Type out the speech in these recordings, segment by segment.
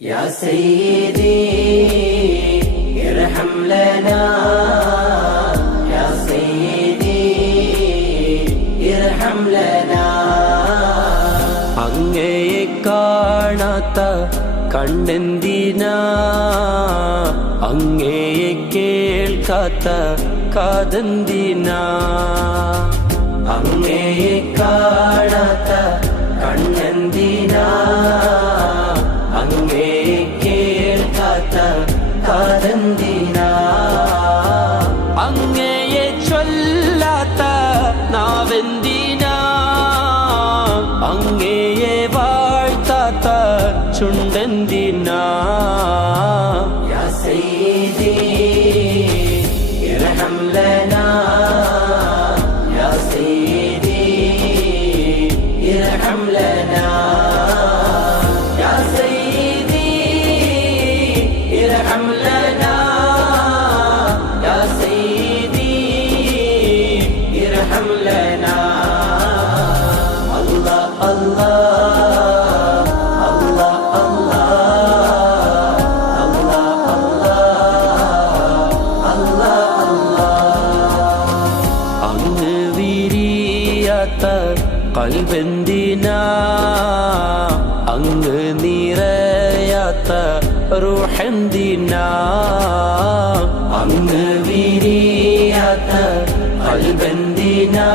يا سيدي ارحم لنا يا سيدي ارحم لنا അങ്ങയെ കാണാത്ത കണ്ണെന്തിനാ അങ്ങയെ കേൾക്കാത്ത കാതെന്തിനാ അങ്ങയെ കാണാത്ത കണ്ണെന്തിനാ അങ്ങയെ കേൾക്കാത്ത കാതെന്തിനാ അങ്ങയെ ചൊല്ലാത്ത നാവെന്തിനാ അങ്ങയെ വാഴ്ത്താത്ത ചുണ്ടെന്തിനാ യാ സയ്യിദി ഇർഹം ലനാ യാ സയ്യിദി ഇർഹം ലനാ യാ സയ്യിദി ഇർഹം ലനാ യാ സയ്യിദി ഇർഹം ലനാ കൽബെന്തിനാ അങ്ങ് നിറയാത്ത റൂഹെന്തിനാ അങ്ങ് വിരിയാത്ത കൽബെന്തിനാ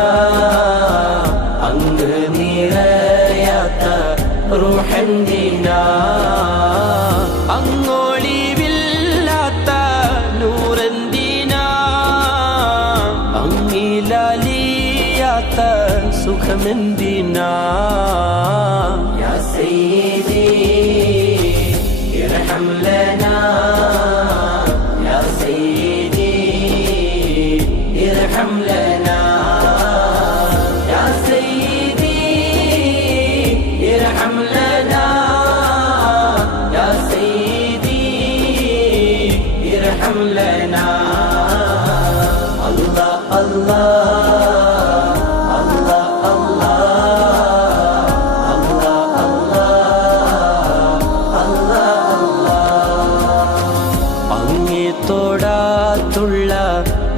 അങ്ങ് നിറയാത്ത റൂഹെന്തിനാ അങ്ങൊളിവില്ലാത്ത നൂറെന്തിനാ അങ്ങിലാലിയാത്ത സുഖമെന്തിനാ യാ സയ്യിദി ഇർഹം ലനാ യാ സയ്യിദി ഇർഹം ലനാ യാ സയ്യിദി ഇർഹം ലനാ യാ സയ്യിദി ഇർഹം ലനാ അല്ലാഹ് അല്ലാഹ്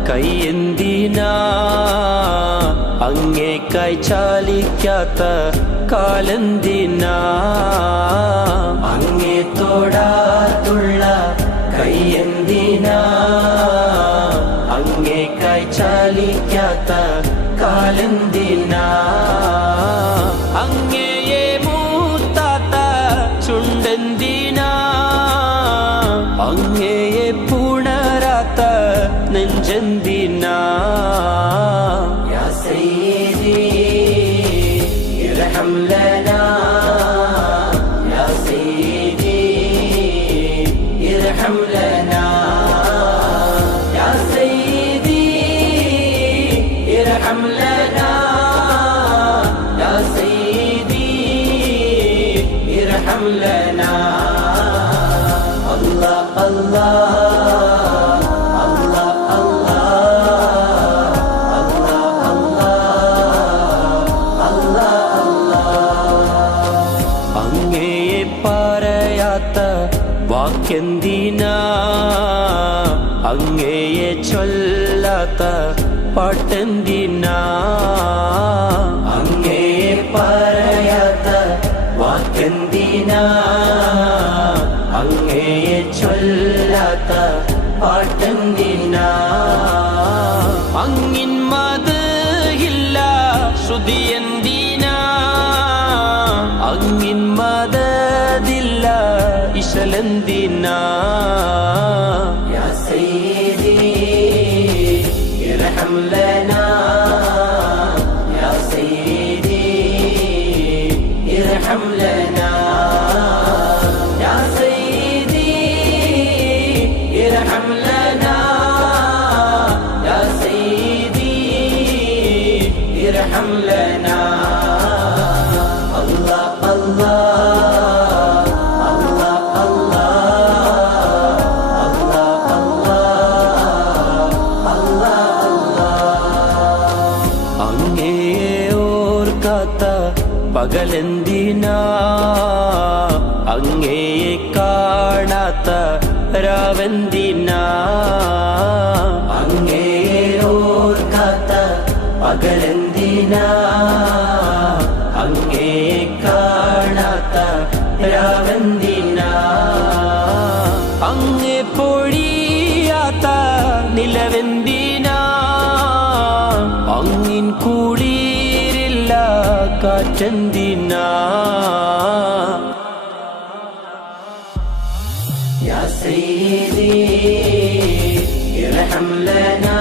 കൈയെന്തിനാ അങ്ങേക്കായി ചാലിക്കാത്ത കാലെന്തിനാ അങ്ങേ തൊടാത്തുള്ള കൈയെന്തിനാ അങ്ങേക്കായി ചാലിക്കാത്ത കാലെന്തിനാ അങ്ങയെ മൂത്താത്ത ചുണ്ടെന്തിനാ അങ്ങയെ പുണരാത്ത നെഞ്ചെന്തിനാ യാ സയ്യിദി ഇർഹം ലനാ യാ സയ്യിദി ഇർഹം ലനാ യാ സയ്യിദി ഇർഹം ലനാ യാ സയ്യിദി ഇർഹം ലനാ അല്ലാഹ് അല്ലാഹ് വാക്കെന്തിനാ അങ്ങയെ ചൊല്ലാത്ത പാട്ടെന്തിനാ അങ്ങയെ പറയാത്ത വാക്കെന്തിനാ അങ്ങയെ ചൊല്ലാത്ത പാട്ടെന്തിനാ അങ്ങിൻ മദ്ഹില്ല ശ്രുതിയെന്തിനാ അങ്ങിൻ മദദില്ല ഇശലെന്തിനാ യാ സയ്യിദി ഇർഹം ലനാ യാ സയ്യിദി ഇർഹം ലനാ യാ സയ്യിദി ഇർഹം ലനാ യാ സയ്യിദി ഇർഹം ലനാ അല്ലാഹ് അല്ലാഹ് പകലെന്തിനാ അങ്ങയെ രാവെന്തിനാ അങ്ങേ ഓർക്കാത്ത പകലെന്തിനാ അങ്ങേ കാണാത്ത രാവെന്തിനാ അങ്ങേ പൊഴിയാത്ത നിലവെന്തിനാ അങ്ങിൻ കുളിരില്ല കാറ്റെന്തിനാ യാ സയ്യിദി ഇർഹം ലനാ